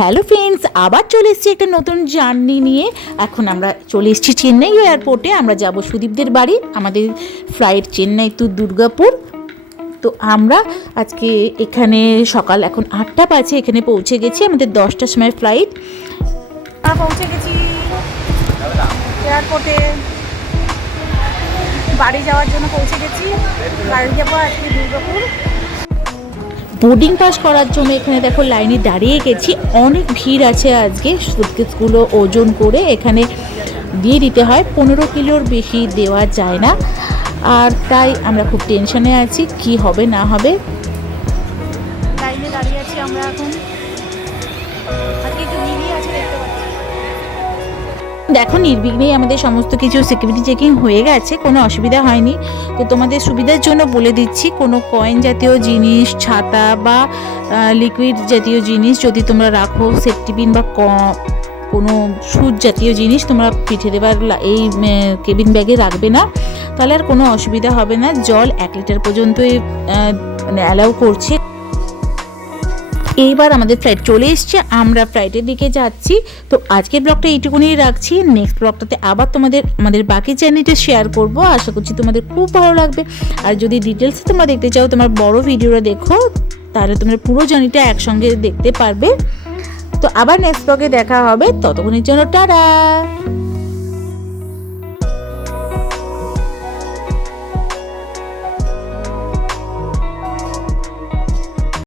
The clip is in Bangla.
হ্যালো ফ্রেন্ডস, আবার চলে এসেছি একটা নতুন জার্নি নিয়ে। এখন আমরা চলে এসেছি চেন্নাই এয়ারপোর্টে। আমরা যাব সুদীপদের বাড়ি। আমাদের ফ্লাইট চেন্নাই টু দুর্গাপুর। তো আমরা আজকে এখানে সকাল এখন 8টা বাজে, এখানে পৌঁছে গেছি। আমাদের 10টার সময় ফ্লাইট। আমরা পৌঁছে গেছি এয়ারপোর্টে, বাড়ি যাওয়ার জন্য পৌঁছে গেছি। বাড়ি যাবো আজকে দুর্গাপুর। বোর্ডিং পাস করার জন্য এখানে দেখো লাইনে দাঁড়িয়ে গেছি। অনেক ভিড় আছে আজকে। সুটকেসগুলো ওজন করে এখানে দিয়ে দিতে হয়, 15 কিলোর বেশি দেওয়া যায় না। আর তাই আমরা খুব টেনশনে আছি কি হবে না হবে। লাইনে দাঁড়িয়ে আছি আমরা এখন। আজকে একটু ভিড়ই আছে, দেখতে পাচ্ছি। দেখো নির্বিঘ্নেই আমাদের সমস্ত কিছু সিকিউরিটি চেকিং হয়ে গেছে, কোনো অসুবিধা হয়নি। তো তোমাদের সুবিধার জন্য বলে দিচ্ছি, কোনো কয়েন জাতীয় জিনিস, ছাতা বা লিকুইড জাতীয় জিনিস যদি তোমরা রাখো, সেফটি পিন বা কোনো সুচ জাতীয় জিনিস তোমরা পিঠে দেবার এই কেবিন ব্যাগে রাখবে না, তাহলে আর কোনো অসুবিধা হবে না। জল 1 লিটার পর্যন্তই মানে অ্যালাউ করছে। এইবার আমাদের ফ্লাইট চলে এসছে, আমরা ফ্লাইটের দিকে যাচ্ছি। তো আজকের ব্লগটা এইটুকুনি রাখছি। নেক্সট ব্লগটাতে আবার আমাদের বাকি জার্নিটা শেয়ার করব। আশা করছি তোমাদের খুব ভালো লাগবে। আর যদি ডিটেলসে তোমরা দেখতে চাও, তোমার বড় ভিডিওটা দেখো, তাহলে তোমরা পুরো জার্নিটা একসঙ্গে দেখতে পারবে। তো আবার নেক্সট ব্লগে দেখা হবে। ততক্ষণের জন্য টাটা।